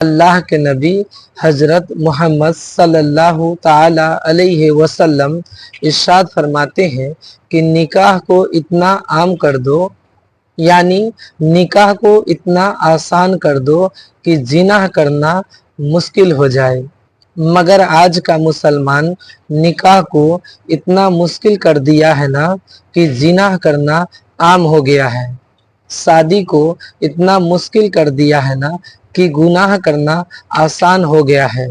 अल्लाह के नबी हजरत मोहम्मद सल्लल्लाहु ताला अलैहि वसल्लम इरशाद फरमाते हैं कि निकाह को इतना आम कर दो, यानी निकाह को इतना आसान कर दो कि जिनाह करना मुश्किल हो जाए। मगर आज का मुसलमान निकाह को इतना मुश्किल कर दिया है ना कि जिनाह करना आम हो गया है। शादी को इतना मुश्किल कर दिया है ना कि गुनाह करना आसान हो गया है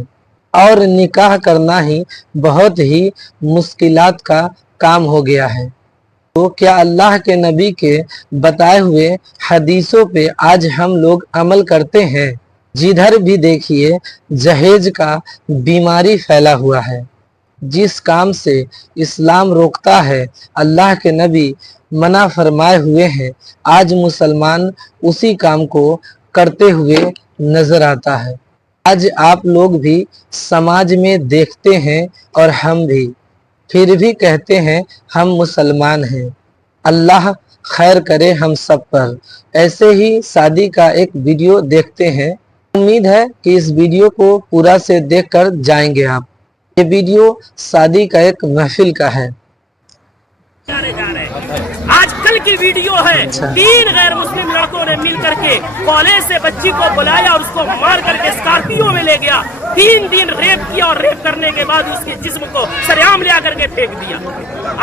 और निकाह करना ही बहुत ही मुश्किलात का काम हो गया है। तो क्या अल्लाह के नबी के बताए हुए हदीसों पे आज हम लोग अमल करते हैं? जिधर भी देखिए जहेज का बीमारी फैला हुआ है। जिस काम से इस्लाम रोकता है, अल्लाह के नबी मना फरमाए हुए हैं, आज मुसलमान उसी काम को करते हुए नजर आता है। आज आप लोग भी समाज में देखते हैं और हम भी, फिर भी कहते हैं हम मुसलमान हैं। अल्लाह खैर करे हम सब पर। ऐसे ही शादी का एक वीडियो देखते हैं। उम्मीद है कि इस वीडियो को पूरा से देखकर जाएंगे आप। ये वीडियो शादी का एक महफिल का है। आज कल की वीडियो है। 3 गैर मुस्लिम लड़कों ने मिल करके कॉलेज से बच्ची को बुलाया और उसको मार करके स्कॉर्पियो में ले गया। 3 दिन रेप किया और रेप करने के बाद उसके जिस्म को सरेआम ले आकर के फेंक दिया।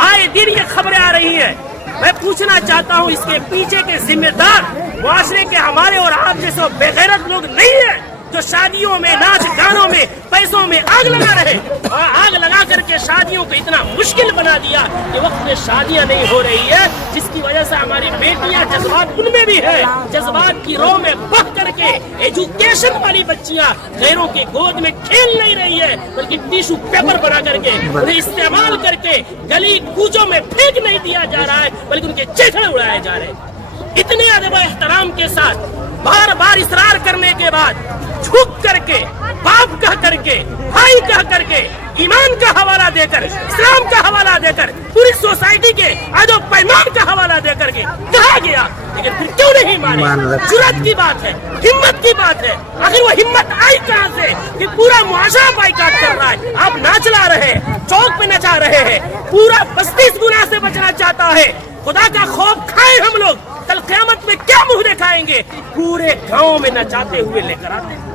आए दिन ये खबरें आ रही हैं। मैं पूछना चाहता हूँ, इसके पीछे के जिम्मेदार मुआशरे के हमारे और आप जैसे बेगैरत लोग नहीं है जो शादियों में, नाच गानों में, पैसों में आग लगा रहे और आग लगा करके शादियों को इतना मुश्किल बना दिया कि वक्त में शादियां नहीं हो रही है, जिसकी वजह से हमारी बेटियां, जज्बात उनमें भी है, जज्बात की रो में बह करके एजुकेशन वाली बच्चियां गैरों के गोद में खेल नहीं रही है, बल्कि टिश्यू पेपर बना करके उन्हें इस्तेमाल करके गली कूचों में फेंक नहीं दिया जा रहा है, बल्कि उनके चेहरे उड़ाए जा रहे हैं। इतने अदब एहतराम के साथ बार बार इसरार करने के बाद झुक करके, बाप कह करके, भाई कह करके, ईमान का हवाला देकर, इस्लाम का हवाला देकर, पूरी सोसाइटी के अदब पैमान का हवाला देकर के कहा गया, लेकिन फिर क्यों नहीं माने? जुर्रत की बात है, हिम्मत की बात है। आखिर वो हिम्मत आई कहां से कि पूरा मुआशरा बाइकाट कर रहा है? आप नाच ला रहे हैं, चौक पे नचा रहे हैं, पूरा बस्ती इस गुनाह से बचना चाहता है। खुदा का खौफ खाए हम लोग, कल क़यामत में क्या मुंह दिखाएंगे? पूरे गांव में नचाते हुए लेकर आते हैं,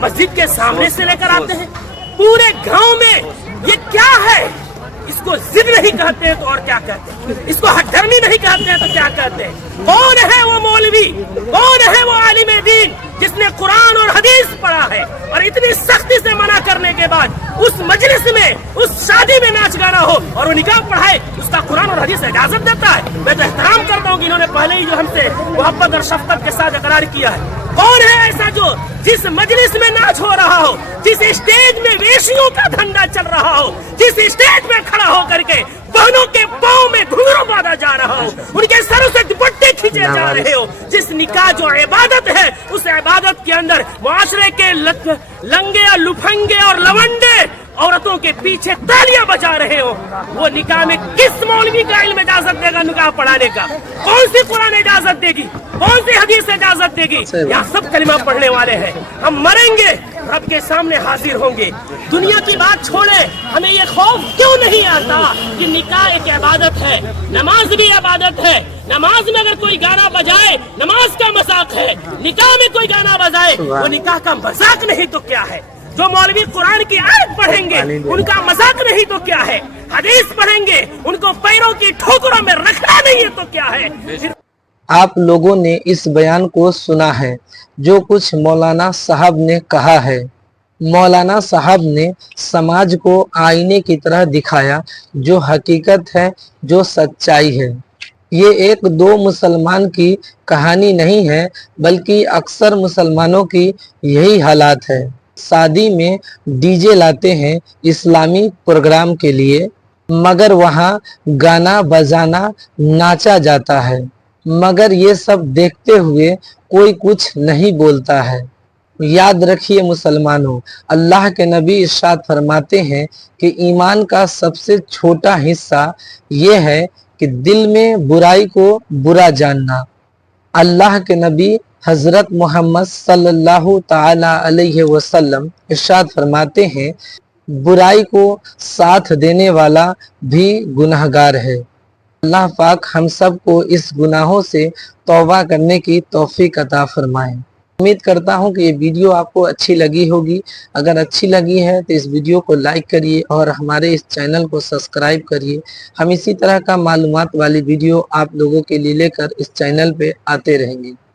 मस्जिद के सामने से लेकर आते हैं, पूरे गांव में। ये क्या है? इसको जिद नहीं कहते हैं तो और क्या कहते हैं? इसको हठधर्मी नहीं कहते हैं तो क्या कहते हैं? कौन है वो मौलवी, कौन है वो आलिम दीन जिसने कुरान और हदीस पढ़ा है और इतनी सख्ती से मना करने के बाद उस मजलिस में, उस शादी में नाच गाना हो और वो निकाह पढ़ाए, उसका कुरान और हदीस इजाजत देता है? मैं तो एहतराम करता हूँ कि इन्होंने पहले ही जो हमसे मोहब्बत और शफकत के साथ इकरार किया है। कौन है ऐसा जो जिस मजलिस में नाच हो रहा हो, जिस स्टेज में वेशियों का धंधा चल रहा हो, जिस स्टेज में खड़ा हो करके बहनों के पांव में घुंघरू बांधा जा रहा हो, उनके सरों से दुपट्टे खींचे जा रहे हो, जिस निकाह जो इबादत है उस इबादत के अंदर मुआशरे के लंगे या लुफंगे और लवंडे औरतों के पीछे तालियां बजा रहे हो, वो निकाह में किस मौलवी का इल्म इजाजत देगा निकाह पढ़ाने का? कौन सी कुरान इजाजत देगी? कौन सी हदीस इजाजत देगी? यहाँ सब कलिमा पढ़ने वाले हैं। हम मरेंगे, रब के सामने हाजिर होंगे। दुनिया की बात छोड़े, हमें ये खौफ क्यों नहीं आता कि निकाह एक इबादत है, नमाज भी इबादत है। नमाज में अगर कोई गाना बजाए, नमाज का मजाक है। निकाह में कोई गाना बजाए, वो निकाह का मजाक नहीं तो क्या है? जो मौलवी कुरान की आयत पढ़ेंगे उनका मजाक नहीं तो क्या है? हदीस पढ़ेंगे उनको पैरों की ठोकरों में रखना नहीं है तो क्या है? आप लोगों ने इस बयान को सुना है जो कुछ मौलाना साहब ने कहा है। मौलाना साहब ने समाज को आईने की तरह दिखाया, जो हकीकत है, जो सच्चाई है। ये 1-2 मुसलमान की कहानी नहीं है, बल्कि अक्सर मुसलमानों की यही हालात है। शादी में डीजे लाते हैं इस्लामी प्रोग्राम के लिए, मगर वहाँ गाना बजाना नाचा जाता है, मगर ये सब देखते हुए कोई कुछ नहीं बोलता है। याद रखिए मुसलमानों, अल्लाह के नबी इरशाद फरमाते हैं कि ईमान का सबसे छोटा हिस्सा ये है कि दिल में बुराई को बुरा जानना। अल्लाह के नबी حضرت محمد صلی اللہ تعالی علیہ وسلم ارشاد فرماتے ہیں برائی کو ساتھ دینے والا بھی گناہگار ہے۔ اللہ پاک ہم سب کو اس گناہوں سے توبہ کرنے کی توفیق عطا فرمائے۔ امید کرتا ہوں کہ یہ ویڈیو آپ کو اچھی لگی ہوگی۔ اگر اچھی لگی ہے تو اس ویڈیو کو لائک کریے اور ہمارے اس چینل کو سبسکرائب کریے۔ ہم اسی طرح کا معلومات والی ویڈیو آپ لوگوں کے لیے لے کر اس چینل پہ آتے رہیں گے۔